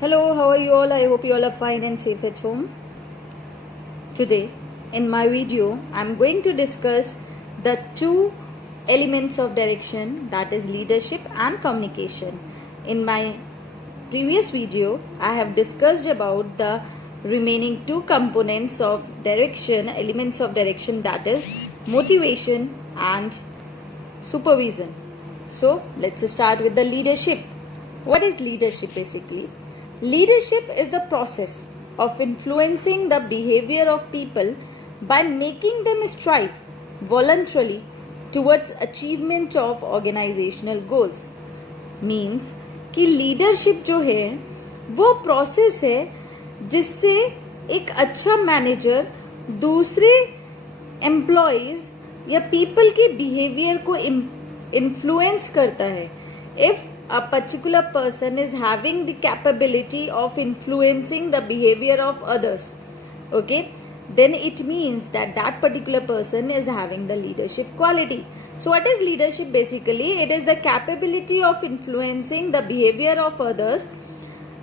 Hello, how are you all? I hope you all are fine and safe at home. Today, in my video, I'm going to discuss the two elements of direction, that is leadership and communication. In my previous video, I have discussed about the remaining two components of direction, elements of direction, that is motivation and supervision. So, let's start with the leadership. What is leadership basically? Leadership is the process of influencing the behavior of people by making them strive voluntarily towards achievement of organizational goals. Means कि leadership जो है वो process है जिससे एक अच्छा manager दूसरे employees या पीपल के बिहेवियर को इन्फ्लुएंस करता है. If a particular person is having the capability of influencing the behavior of others, okay, then it means that that particular person is having the leadership quality. So what is leadership basically? It is the capability of influencing the behavior of others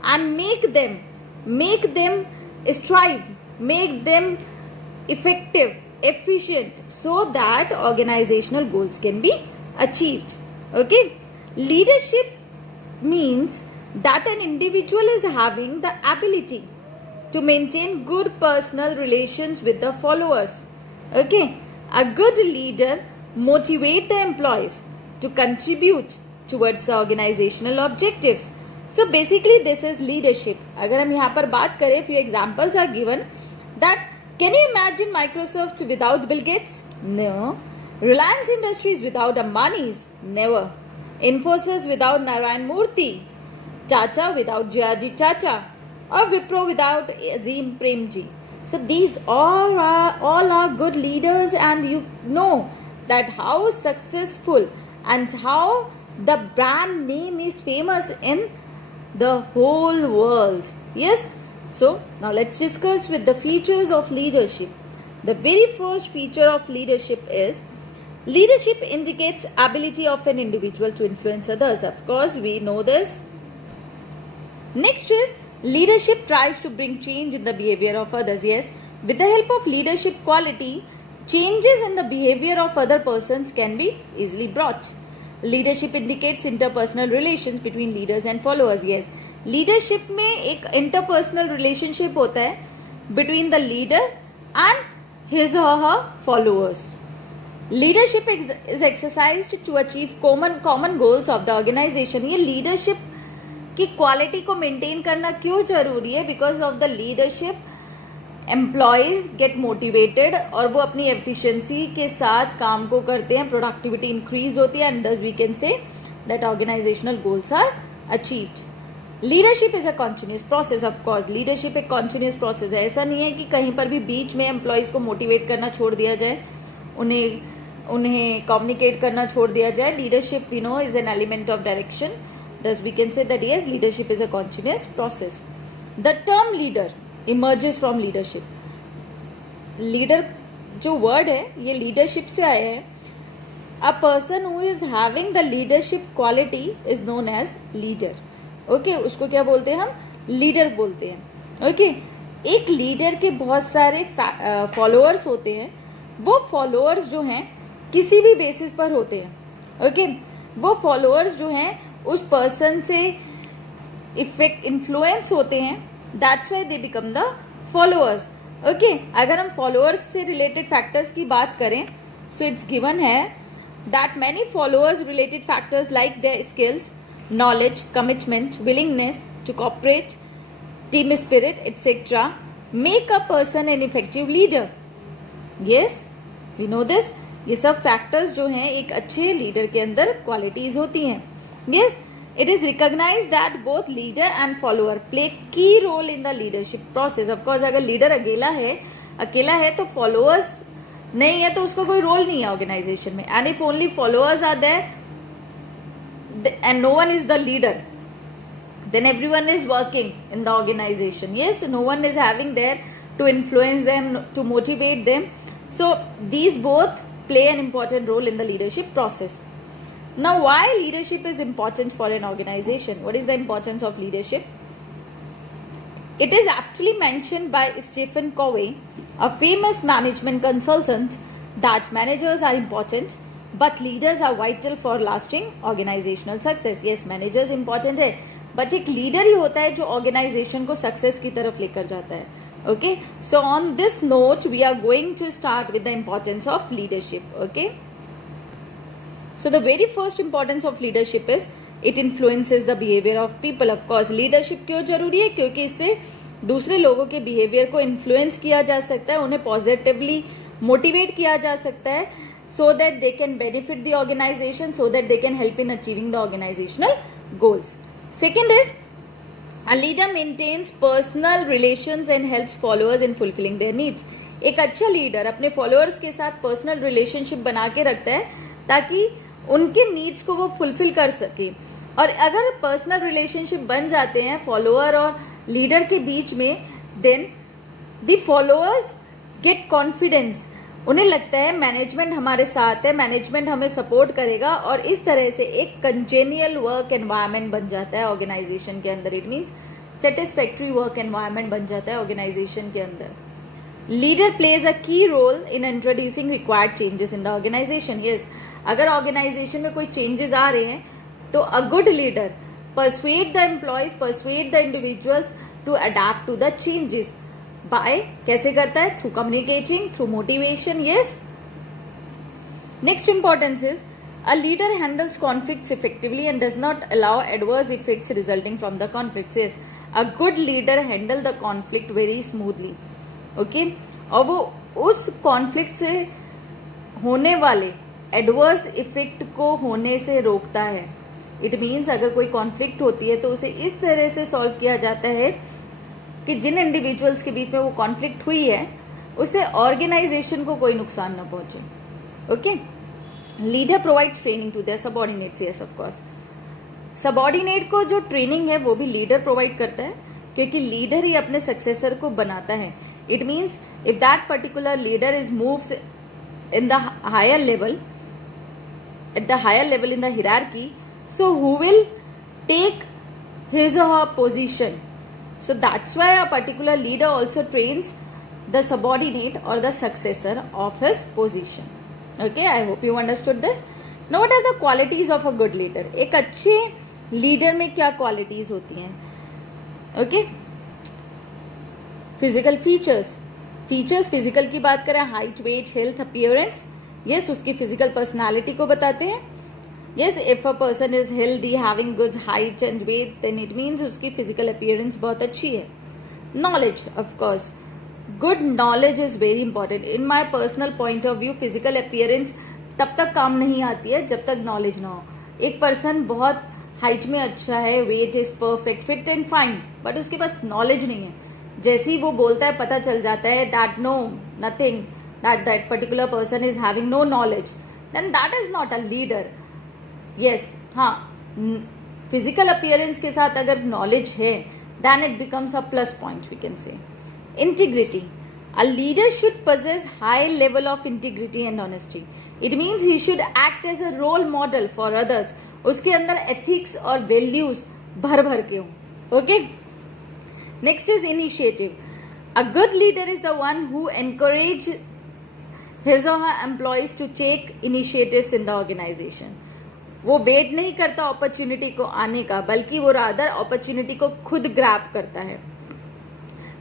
and make them strive, make them effective, efficient, so that organizational goals can be achieved. Okay, leadership means that an individual is having the ability to maintain good personal relations with the followers. Okay, a good leader motivates the employees to contribute towards the organizational objectives. So basically this is leadership. अगर हम यहाँ पर बात करें, few examples are given that can you imagine Microsoft without Bill Gates? No. Reliance Industries without Ambani's? Never. Infosys without Narayan Murthy, Tata without J.R.D. Tata, or Wipro without Azim Premji. So these all are good leaders, and you know that how successful and how the brand name is famous in the whole world. Yes. So now let's discuss with the features of leadership. The very first feature of leadership is leadership indicates ability of an individual to influence others. Of course, we know this. Next is leadership tries to bring change in the behavior of others. Yes, with the help of leadership quality, changes in the behavior of other persons can be easily brought. Leadership indicates interpersonal relations between leaders and followers. Yes, leadership में एक interpersonal relationship होता है between the leader and his or her followers. Leadership is exercised to achieve common goals of the organization. ये leadership की quality को maintain करना क्यों जरूरी है? Because of the leadership, employees get motivated और वो अपनी efficiency के साथ काम को करते हैं, productivity increase होती है, and thus we can say that organizational goals are achieved. Leadership is a continuous process. Of course, leadership एक continuous process है. ऐसा नहीं है कि कहीं पर भी बीच में employees को motivate करना छोड़ दिया जाए, उन्हें communicate करना छोड़ दिया जाए. Leadership we know is an element of direction. Thus we can say that yes, leadership is a continuous process. The term leader emerges from leadership. Leader जो word है ये leadership से आया है. A person who is having the leadership quality is known as leader. Okay, उसको क्या बोलते हैं हम? Leader बोलते हैं. Okay, एक leader के बहुत सारे followers होते हैं. वो followers जो हैं किसी भी बेसिस पर होते हैं. ओके, वो फॉलोअर्स जो हैं उस पर्सन से इफेक्ट इन्फ्लुएंस होते हैं. That's why they become the followers. Okay, अगर हम फॉलोअर्स से रिलेटेड फैक्टर्स की बात करें, सो इट्स गिवन है that many followers related factors like their skills, knowledge, commitment, willingness to cooperate, team spirit, etc. make a person an effective leader. Yes, we know this. ये सब factors जो हैं एक अच्छे लीडर के अंदर qualities होती हैं. Yes, it is recognized that both leader and follower play key role in the leadership process. Of course, अगर लीडर अकेला है तो फॉलोअर्स नहीं है तो उसका कोई रोल नहीं है ऑर्गेनाइजेशन में. And if only followers are there and no one is the leader, then everyone is working in the organization. Yes, no one is having there to influence them, to motivate them. So these both play an important role in the leadership process. Now, why leadership is important for an organization? What is the importance of leadership? It is aptly mentioned by Stephen Covey, a famous management consultant, that managers are important, but leaders are vital for lasting organizational success. Yes, managers important है, but एक leader ही होता है जो organization को success की तरफ लेकर जाता है. Okay, so on this note, we are going to start with the importance of leadership. Okay, so the very first importance of leadership is it influences the behavior of people. Of course, leadership क्यों जरूरी है? क्योंकि इससे दूसरे लोगों के behaviour को influence किया जा सकता है, उन्हें पॉजिटिवली मोटिवेट किया जा सकता है, so that they can benefit the organization, so that they can help in achieving the organizational goals. Second is, a leader maintains personal relations and helps followers in fulfilling their needs. एक अच्छा leader अपने followers के साथ personal relationship बना के रखता है ताकि उनके नीड्स को वो फुलफिल कर सके. और अगर पर्सनल रिलेशनशिप बन जाते हैं फॉलोअर और लीडर के बीच में, then the followers get confidence. उन्हें लगता है मैनेजमेंट हमारे साथ है, मैनेजमेंट हमें सपोर्ट करेगा, और इस तरह से एक कंजेनियल वर्क एनवायरनमेंट बन जाता है ऑर्गेनाइजेशन के अंदर. It means satisfactory work environment बन जाता है ऑर्गेनाइजेशन के अंदर. Leader plays a key role in introducing required changes in the organisation. Yes, अगर ऑर्गेनाइजेशन में कोई चेंजेस आ रहे हैं तो a good leader persuade the employees, persuade the individuals to adapt to the changes. By कैसे करता है? Through communicating, through motivation. Yes. Next importance is, a leader handles conflicts effectively and does not allow adverse effects resulting from the conflicts. Yes, a good leader handle the conflict very smoothly. Okay, और वो उस conflict से होने वाले adverse effect को होने से रोकता है. इट मीन्स अगर कोई कॉन्फ्लिक्ट होती है तो उसे इस तरह से सॉल्व किया जाता है कि जिन इंडिविजुअल्स के बीच में वो कॉन्फ्लिक्ट हुई है उससे ऑर्गेनाइजेशन को कोई नुकसान न पहुंचे. Okay, leader provides training to their subordinates. Yes, of course subordinate को जो ट्रेनिंग है वो भी लीडर प्रोवाइड करता है, क्योंकि लीडर ही अपने सक्सेसर को बनाता है. It means if that particular leader is moves in the higher level, at the higher level in the hierarchy, so who will take his or her position? So that's why a particular leader also trains the subordinate or the successor of his position. Okay, I hope you understood this. Now what are the qualities of a good leader? एक अच्छे leader में क्या qualities होती हैं? Okay, physical features. Features physical की बात करें, height, weight, health, appearance. Yes, उसकी फिजिकल पर्सनालिटी को बताते हैं. Yes, if a person is healthy, having good height and weight, then it means उसकी physical appearance बहुत अच्छी है. Knowledge, of course. Good knowledge is very important. In my personal point of view, physical appearance तब तक काम नहीं आती है जब तक knowledge ना हो. एक person बहुत height में अच्छा है, weight is perfect, fit and fine, but उसके पास knowledge नहीं है. जैसे ही वो बोलता है पता चल जाता है that no, nothing, that particular person is having no knowledge, then that is not a leader. Yes, हाँ, फिजिकल अपीयरेंस के साथ अगर नॉलेज है then it becomes a plus point, we can say. Integrity. A leader should possess high level of integrity and honesty. It means he should act as a role model for others. उसके अंदर ethics और values भर भर के हों. Okay, next is initiative. A good leader is the one who encourage his or her employees to take initiatives in the organization. वो wait नहीं करता अपॉर्चुनिटी को आने का, बल्कि वो रादर अपॉर्चुनिटी को खुद ग्रैब करता है.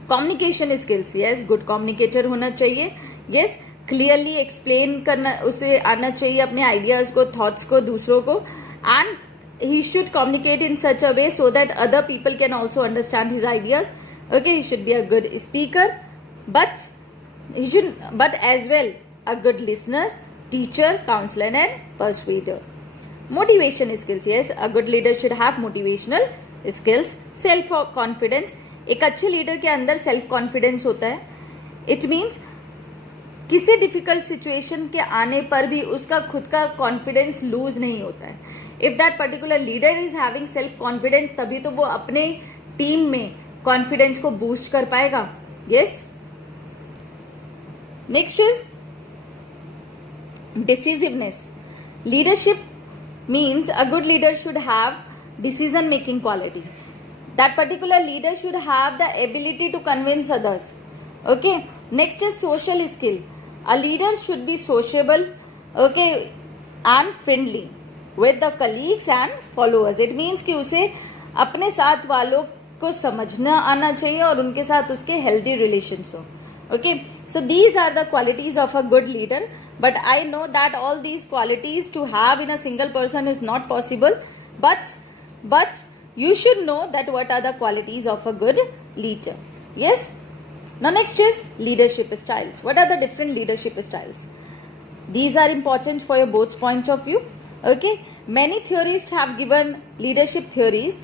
Communication skills. Yes, good communicator होना चाहिए. यस, क्लियरली एक्सप्लेन करना उसे आना चाहिए अपने आइडियाज को, थॉट्स को दूसरों को. And he should communicate in such a way so that other people can also understand his ideas. Okay, he should be a good speaker, but as well a good listener, teacher, counselor and persuader. Motivation skills. Yes, a good leader should have motivational skills. Self confidence. एक अच्छे leader के अंदर self confidence होता है. It means किसी difficult situation के आने पर भी उसका खुद का कॉन्फिडेंस लूज नहीं होता है. If that particular leader is having self confidence, तभी तो वो अपने टीम में कॉन्फिडेंस को बूस्ट कर पाएगा. Yes, next is decisiveness. Leadership means a good leader should have decision making quality. that particular leader should have the ability to convince others. Okay, next is social skill. A leader should be sociable, okay, and friendly with the colleagues and followers. It means कि उसे अपने साथ वालों को समझना आना चाहिए और उनके साथ उसके healthy relations हो. Okay, so these are the qualities of a good leader, but I know that all these qualities to have in a single person is not possible, but you should know that what are the qualities of a good leader. Yes. Now next is leadership styles. What are the different leadership styles? These are important for your both points of view. Okay, many theorists have given leadership theories.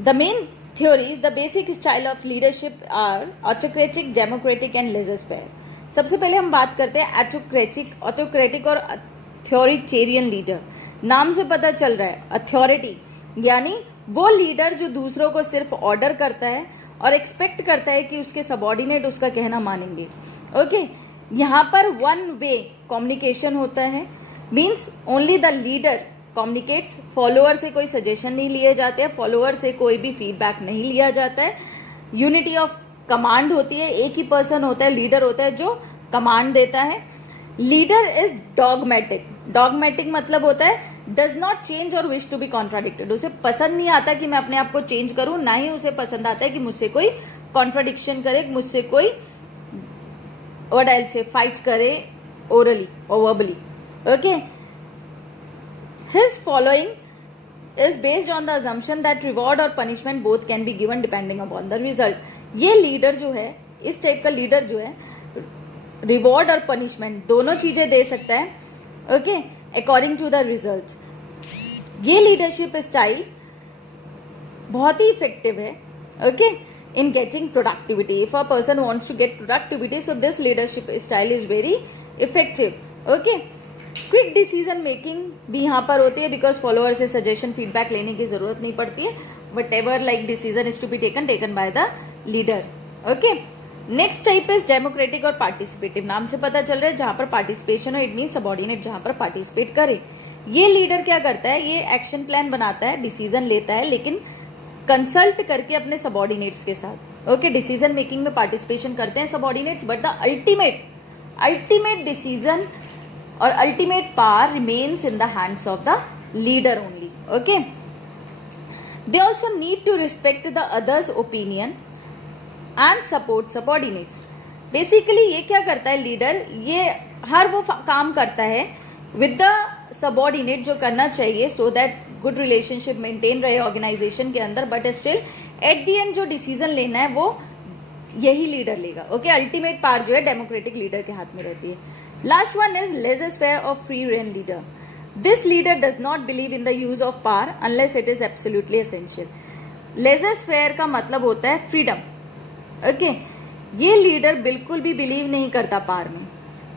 The main theories, the basic style of leadership are autocratic, democratic and laissez-faire. सबसे पहले हम बात करते हैं autocratic और authoritarian leader. नाम से पता चल रहा है अथॉरिटी यानी वो लीडर जो दूसरों को सिर्फ ऑर्डर करता है और एक्सपेक्ट करता है कि उसके सबॉर्डिनेट उसका कहना मानेंगे. ओके, यहाँ पर वन वे कम्युनिकेशन होता है. Means only the leader communicates. Follower से कोई सजेशन नहीं लिए जाते हैं, फॉलोअर से कोई भी फीडबैक नहीं लिया जाता है. यूनिटी ऑफ कमांड होती है, एक ही पर्सन होता है, लीडर होता है जो कमांड देता है. Leader is dogmatic. डॉगमेटिक मतलब होता है डज नॉट चेंज और विश टू बी कॉन्ट्राडिक्टेड. उसे पसंद नहीं आता कि मैं अपने आप को चेंज करूं, ना ही उसे पसंद आता है कि मुझसे कोई कॉन्ट्राडिक्शन करे, मुझसे कोई व्हाट आई से फाइट करे ओरली और verbally. Okay, his following is based on the assumption that reward और punishment both can be given depending upon the result. ये लीडर जो है, इस टाइप का लीडर जो है, रिवॉर्ड और पनिशमेंट दोनों चीजें दे सकता है. Okay, according to the result. ये लीडरशिप स्टाइल बहुत ही इफेक्टिव है. Okay, in getting productivity. If a person wants to get productivity, so this leadership style is very effective. Okay, quick decision making भी यहाँ पर होती है बिकॉज फॉलोअर से सजेशन फीडबैक लेने की जरूरत नहीं पड़ती है. Whatever like decision is to be taken by the leader. Okay, next type is democratic और पार्टिसिपेटिव. नाम से पता चल रहा है जहां पर पार्टिसिपेशन हो, इट मीन सबॉर्डिनेट जहां पर पार्टिसिपेट करे. ये लीडर क्या करता है, ये एक्शन प्लान बनाता है, डिसीजन लेता है, लेकिन कंसल्ट करके अपने सबॉर्डिनेट्स के साथ. ओके, डिसीजन मेकिंग में पार्टिसिपेशन करते हैं subordinates, but the ultimate decision और ultimate power remains in the hands of the leader only. Okay, they also need to respect the others opinion and support subordinates. Basically ये क्या करता है leader, ये हर वो काम करता है विद द सबॉर्डिनेट जो करना चाहिए so that good relationship maintain रहे ऑर्गेनाइजेशन के अंदर, but still at the end जो डिसीजन लेना है वो यही लीडर लेगा. ओके, अल्टीमेट पावर जो है डेमोक्रेटिक लीडर के हाथ में रहती है. लास्ट वन इज laissez-faire और free rein leader. This leader does not believe in the use of power unless it is absolutely essential. laissez-faire का मतलब होता है फ्रीडम. ओके, ये लीडर बिल्कुल भी बिलीव नहीं करता पावर में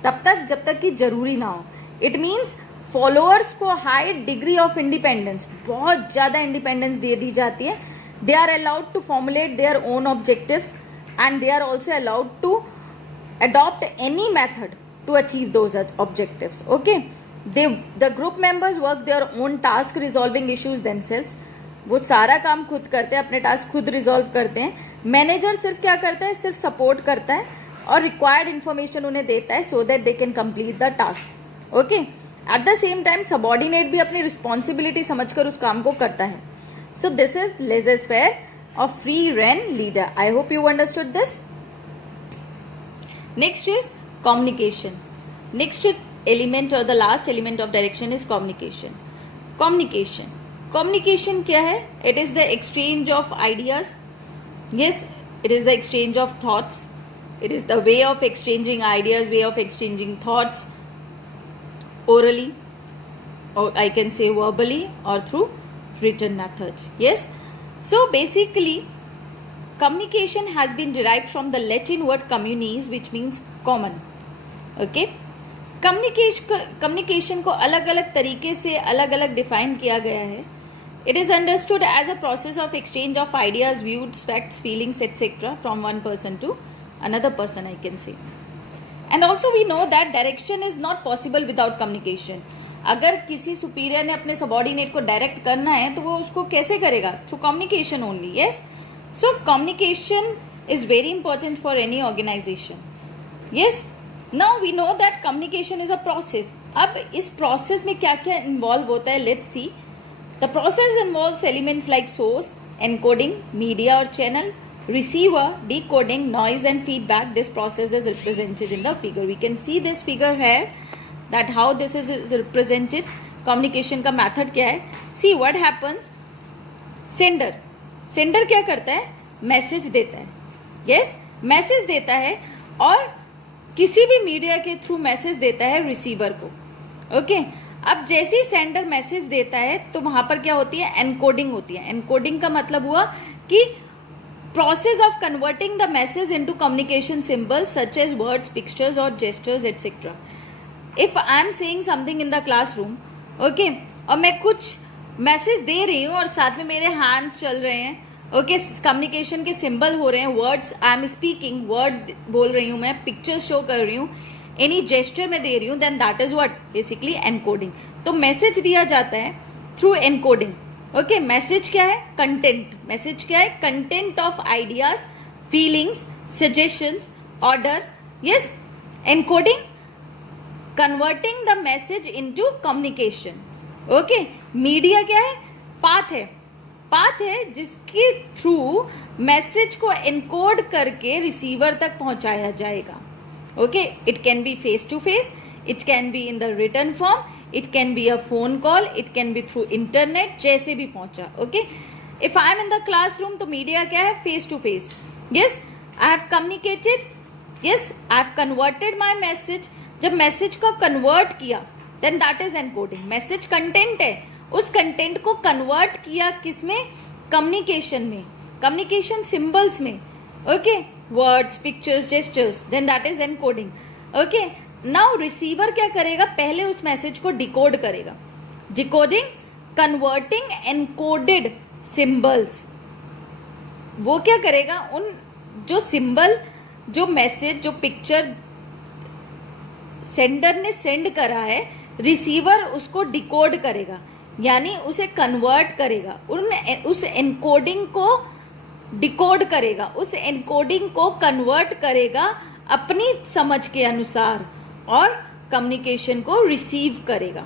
तब तक जब तक कि जरूरी ना हो. इट मीन्स फॉलोअर्स को हाई डिग्री ऑफ इंडिपेंडेंस, बहुत ज्यादा इंडिपेंडेंस दे दी जाती है. They are allowed to formulate their own objectives and they are also allowed to adopt any method to achieve those objectives. Okay, the group members work their own task resolving issues themselves. वो सारा काम खुद करते हैं, अपने task खुद resolve करते हैं. मैनेजर सिर्फ क्या करता है, सिर्फ सपोर्ट करता है और रिक्वायर्ड इन्फॉर्मेशन उन्हें देता है so that they can complete the task. Okay, at the same time subordinate भी अपनी रिस्पॉन्सिबिलिटी समझकर उस काम को करता है. So this is laissez-faire of free rein leader. I hope you understood this. Next is communication. Next element or the last element of direction is communication. Communication क्या है? It is the exchange of ideas. Yes, it is the exchange of thoughts. It is the way of exchanging ideas, way of exchanging thoughts orally, or I can say verbally, or through written method. Yes. So basically, communication has been derived from the Latin word communis, which means common. Okay, communication को अलग अलग तरीके से अलग अलग define किया गया है. It is understood as a process of exchange of ideas, views, facts, feelings etcetera from one person to another person, I can say. And also we know that direction is not possible without communication. अगर किसी superior ने अपने subordinate को direct करना है तो वो उसको कैसे करेगा? Through communication only. Yes, so communication is very important for any organisation. Yes, now we know that communication is a process. अब इस प्रोसेस में क्या क्या इन्वॉल्व होता है, let's see. The process involves elements like source, encoding, media और channel, receiver, decoding, noise and feedback. This process is represented in the figure. We can see this figure here, that how this is represented. Communication का method क्या है? See what happens. Sender क्या करता है? Message देता है. Yes, message देता है और किसी भी मीडिया के थ्रू मैसेज देता है रिसीवर को. ओके, अब जैसे ही सेंडर मैसेज देता है तो वहां पर क्या होती है? एनकोडिंग होती है. एनकोडिंग का मतलब हुआ कि process of converting the message into communication symbols such as words, pictures or gestures etc. If I am saying something in the classroom, okay, और मैं कुछ मैसेज दे रही हूँ और साथ में मेरे हैंड्स चल रहे हैं, ओके, कम्युनिकेशन के सिंबल हो रहे हैं, words I am speaking, word बोल रही हूँ मैं, पिक्चर शो कर रही हूँ, एनी जेस्चर में दे रही हूँ, then that is what basically encoding. तो मैसेज दिया जाता है थ्रू एनकोडिंग. ओके, मैसेज क्या है? कंटेंट. मैसेज क्या है? Content of ideas, feelings, suggestions, order. Yes, encoding, converting the message into communication. Okay, media क्या है? पाथ है. पाथ है जिसके थ्रू मैसेज को एनकोड करके रिसीवर तक पहुंचाया जाएगा. Okay, it can be face to face, it can be in the written form, it can be a phone call, it can be through internet, जैसे भी पहुंचा. Okay, if I am in the classroom तो media क्या है? Face to face. Yes, I have communicated, yes, I have converted my message. जब message को convert किया then that is encoding. Message content है, उस कंटेंट को कन्वर्ट किया किसमें? कम्युनिकेशन में, कम्युनिकेशन सिंबल्स में. Okay, words, pictures, gestures, then that is encoding. Okay, now receiver क्या करेगा? पहले उस मैसेज को डिकोड करेगा. Decoding, converting encoded symbols. वो क्या करेगा? उन जो सिंबल, जो मैसेज, जो पिक्चर सेंडर ने सेंड करा है, रिसीवर उसको डिकोड करेगा, यानी उसे कन्वर्ट करेगा, उस एनकोडिंग को डिकोड करेगा, उस एनकोडिंग को कन्वर्ट करेगा अपनी समझ के अनुसार और कम्युनिकेशन को रिसीव करेगा.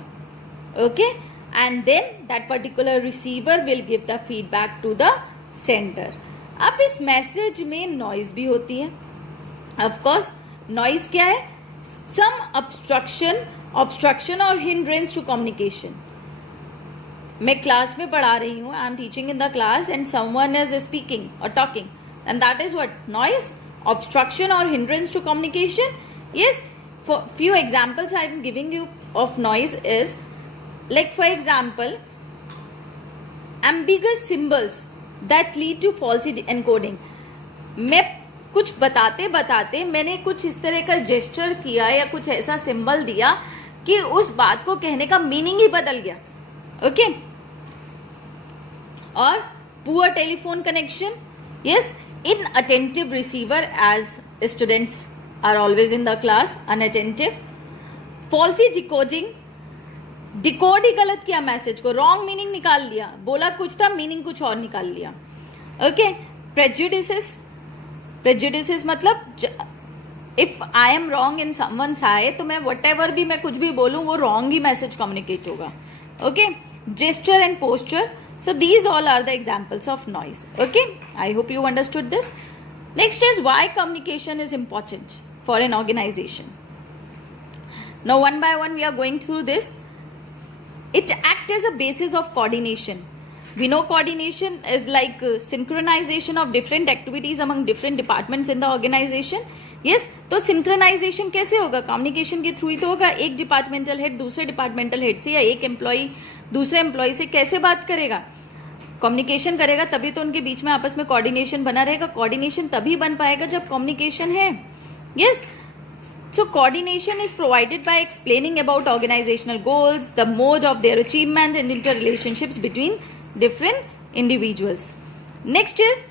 Okay, and then that particular receiver will give the feedback to the sender. अब इस मैसेज में नॉइज भी होती है. ऑफ कोर्स, नॉइज क्या है? सम ऑब्स्ट्रक्शन और हिंड्रेंस टू कम्युनिकेशन. मैं क्लास में पढ़ा रही हूँ, I am teaching in the class and someone is speaking और talking, and that is what? Noise, obstruction और hindrance to communication. Yes, for few examples I am giving you of noise is, like for example, ambiguous symbols that lead to faulty encoding. मैं कुछ बताते बताते मैंने कुछ इस तरह का जेस्चर किया या कुछ ऐसा सिंबल दिया कि उस बात को कहने का मीनिंग ही बदल गया. ओके, और poor telephone connection. Yes, inattentive receiver, as students are always in the class, unattentive. Faulty decoding, decode ही गलत किया, मैसेज को रॉन्ग मीनिंग निकाल लिया, बोला कुछ था, मीनिंग कुछ और निकाल लिया. ओके, प्रेजुडिसेस मतलब if I am wrong in someone's eye, तो मैं वट एवर भी मैं कुछ भी बोलूं वो रॉन्ग ही मैसेज कम्युनिकेट होगा. Okay, gesture and posture. So these all are the examples of noise. Okay, I hope you understood this. Next is why communication is important for an organization. Now one by one we are going through this. It acts as a basis of coordination. We know coordination is like synchronization of different activities among different departments in the organization. Yes, तो synchronization कैसे होगा? Communication के through ही तो होगा. एक departmental head दूसरे departmental head से या एक एम्प्लॉय दूसरे एम्प्लॉय से कैसे बात करेगा? कम्युनिकेशन करेगा, तभी तो उनके बीच में आपस में कोऑर्डिनेशन बना रहेगा. कोऑर्डिनेशन तभी बन पाएगा जब कम्युनिकेशन है. Yes, so coordination is provided by explaining about organizational goals, the mode of their achievement and interrelationships between different individuals. Next is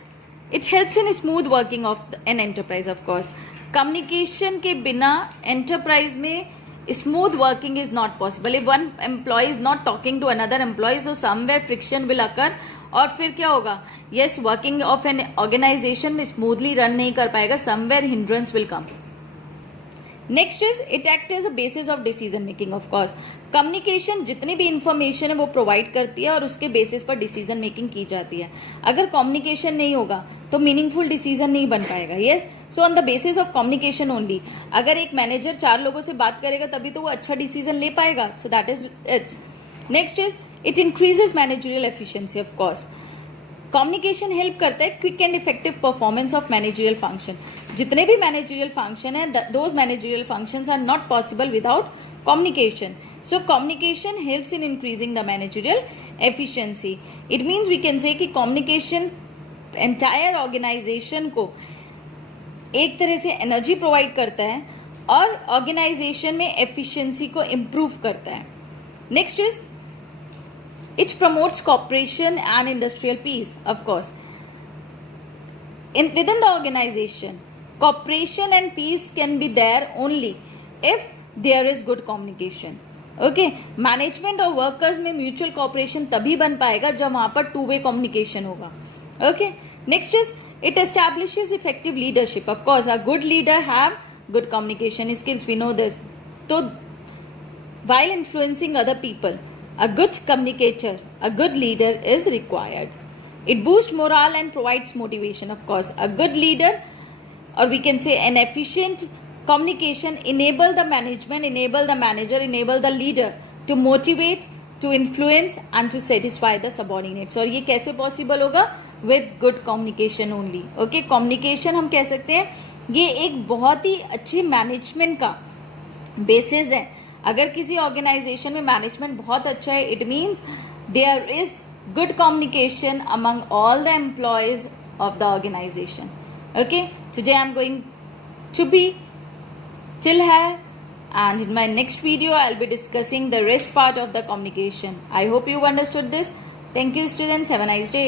it helps in smooth working of an enterprise. Of course, communication के बिना enterprise में smooth working is not possible. If one employee is not talking to another employee, so somewhere friction will occur. और फिर क्या होगा? Yes, working of an organization smoothly run नहीं कर पाएगा. Somewhere hindrance will come. Next is it act as a basis of decision making. Of course communication जितनी भी information है वो प्रोवाइड करती है और उसके बेसिस पर डिसीजन मेकिंग की जाती है. अगर कम्युनिकेशन नहीं होगा तो मीनिंगफुल डिसीजन नहीं बन पाएगा. Yes, so on the basis of communication only. अगर एक मैनेजर 4 लोगों से बात करेगा तभी तो वो अच्छा डिसीजन ले पाएगा. So that is it. Next is it increases managerial efficiency. Of course communication help करता है quick and effective performance of managerial function. जितने भी मैनेजरियल फंक्शन है, those managerial functions are not possible without communication. So communication helps in increasing the managerial efficiency. It means we can say कि communication entire organisation को एक तरह से energy provide करता है और ऑर्गेनाइजेशन में एफिशिएंसी को इम्प्रूव करता है. Next is it promotes cooperation and industrial peace. Of course, within the organization, cooperation and peace can be there only if there is good communication. Okay, management और workers में mutual cooperation तभी बन पाएगा जब वहाँ पर two-way communication होगा. Okay, next is it establishes effective leadership. Of course, a good leader have good communication skills. We know this. So while influencing other people, a good communicator, a good leader is required. It boosts morale and provides motivation. Of course, a good leader, or we can say an efficient communication, enable the management, enable the manager, enable the leader to motivate, to influence and to satisfy the subordinates. और ये कैसे possible होगा? With good communication only. Okay, communication हम कह सकते हैं ये एक बहुत ही अच्छी मैनेजमेंट का बेसिस है. अगर किसी ऑर्गेनाइजेशन में मैनेजमेंट बहुत अच्छा है, it means there is good communication among all the employees of the organisation. Okay, today I am going to be till here, and in my next video I'll be discussing the rest part of the communication. I hope you understood this. Thank you students, have a nice day.